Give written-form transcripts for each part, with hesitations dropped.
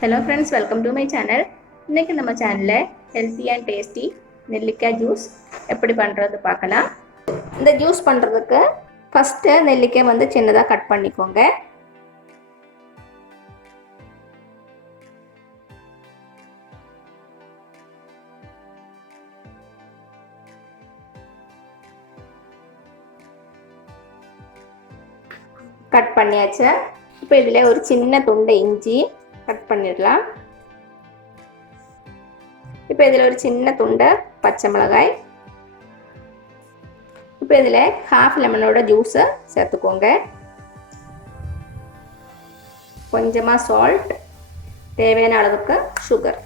Hello friends, welcome to my channel. இன்னைக்கு நம்ம சேனல்ல healthy and tasty நெல்லிக்காய் ஜூஸ் எப்படி பண்றது பார்க்கலாம். இந்த ஜூஸ் பண்றதுக்கு ஃபர்ஸ்ட் நெல்லிக்காய் வந்து சின்னதா கட் பண்ணிக்கோங்க. கட் பண்ணியாச்சு. இப்போ இதிலே ஒரு சின்ன துண்டு இஞ்சி கட் பண்ணிடலாம். இப்போ இதில் ஒரு சின்ன துண்டு பச்சை மிளகாய். இப்போ இதில் ஹாஃப் லெமனோட ஜூஸை சேர்த்துக்கோங்க. கொஞ்சமாக சால்ட், தேவையான அளவுக்கு சுகர்.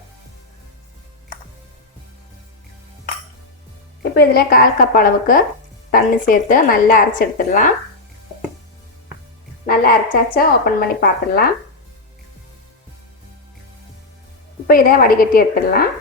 இப்போ இதில் 1/4 கப் அளவுக்கு தண்ணி சேர்த்து நல்லா அரைச்சி எடுத்துடலாம். நல்லா அரைச்சாச்சா ஓப்பன் பண்ணி பார்த்துடலாம். இப்போ இதை வடிகட்டி எடுத்துடலாம்.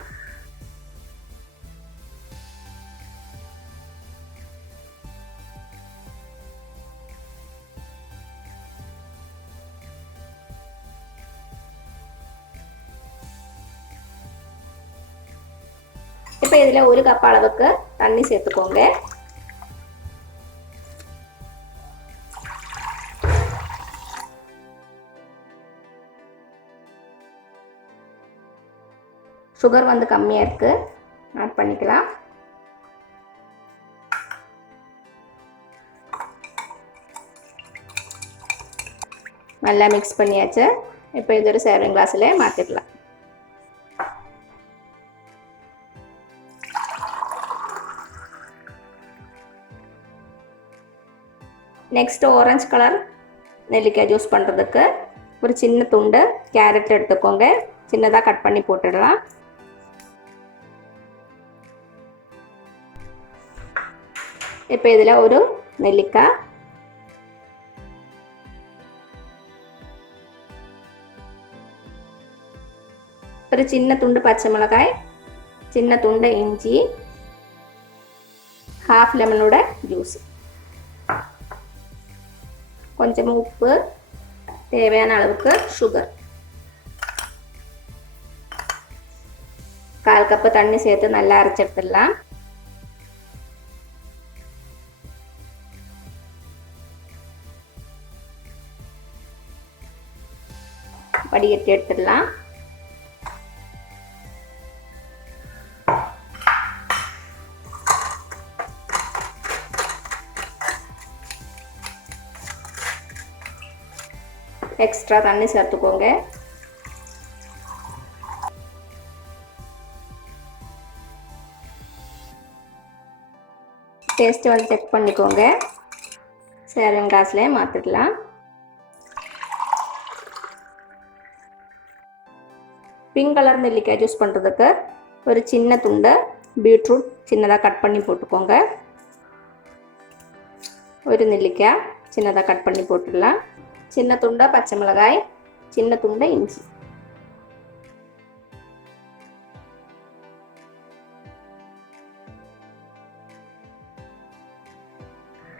இப்போ இதில் 1 கப் அளவுக்கு தண்ணி சேர்த்துக்கோங்க. சுகர் வந்து கம்மியாக இருக்குது, ஆட் பண்ணிக்கலாம். நல்லா மிக்ஸ் பண்ணியாச்சு. இப்போ இது ஒரு சர்விங் கிளாஸில் மாற்றிடலாம். நெக்ஸ்ட் ஆரஞ்சு கலர் நெல்லிக்காய் ஜூஸ் பண்ணுறதுக்கு ஒரு சின்ன துண்டு கேரட் எடுத்துக்கோங்க. சின்னதாக கட் பண்ணி போட்டுடலாம். இப்போ இதில் ஒரு நெல்லிக்காய், ஒரு சின்ன துண்டு பச்சை மிளகாய், சின்ன துண்டு இஞ்சி, ஹாஃப் லெமனோட ஜூஸ், கொஞ்சமாக உப்பு, தேவையான அளவுக்கு சுகர், 1/4 கப்பு தண்ணி சேர்த்து நல்லா அரைச்சி எடுத்துடலாம். வடிகட்டி எடுத்துடலாம். எக்ஸ்ட்ரா தண்ணி சேர்த்துக்கோங்க. டேஸ்ட் வந்து செக் பண்ணிக்கோங்க. சர்விங் கிளாஸ்ல மாற்றிடலாம். பிங்க் கலர் நெல்லிக்காய் ஜூஸ் பண்ணுறதுக்கு ஒரு சின்ன துண்டு பீட்ரூட் சின்னதாக கட் பண்ணி போட்டுக்கோங்க. ஒரு நெல்லிக்காய் சின்னதாக கட் பண்ணி போட்டுடலாம். சின்ன துண்டை பச்சை மிளகாய், சின்ன துண்டை இஞ்சி,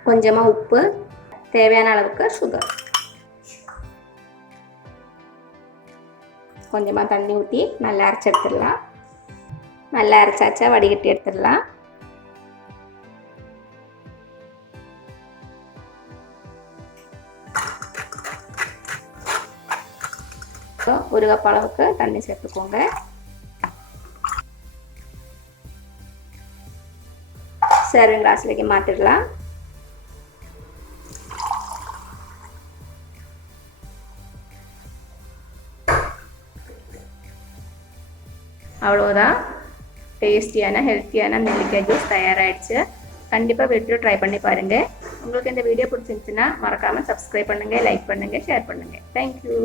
கொஞ்சமாக உப்பு, தேவையான அளவுக்கு சுகர், கொஞ்சமாக தண்ணி ஊற்றி நல்லா அரைச்சி எடுத்துடலாம். நல்லா அரைச்சாச்சா வடிகட்டி எடுத்துடலாம். ஒரு கப் அளவுக்கு தண்ணி சேர்த்துக்கோங்க. சர்விங் கிளாஸ்லேக்கு மாற்றிடலாம். அவ்வளோதான், டேஸ்டியான ஹெல்த்தியான நெல்லிக்காய் ஜூஸ் தயாராகிடுச்சு. கண்டிப்பாக வீட்டில் ட்ரை பண்ணி பாருங்கள். உங்களுக்கு இந்த வீடியோ பிடிச்சிருந்துச்சுன்னா மறக்காமல் சப்ஸ்கிரைப் பண்ணுங்கள், லைக் பண்ணுங்கள், ஷேர் பண்ணுங்கள். தேங்க்யூ.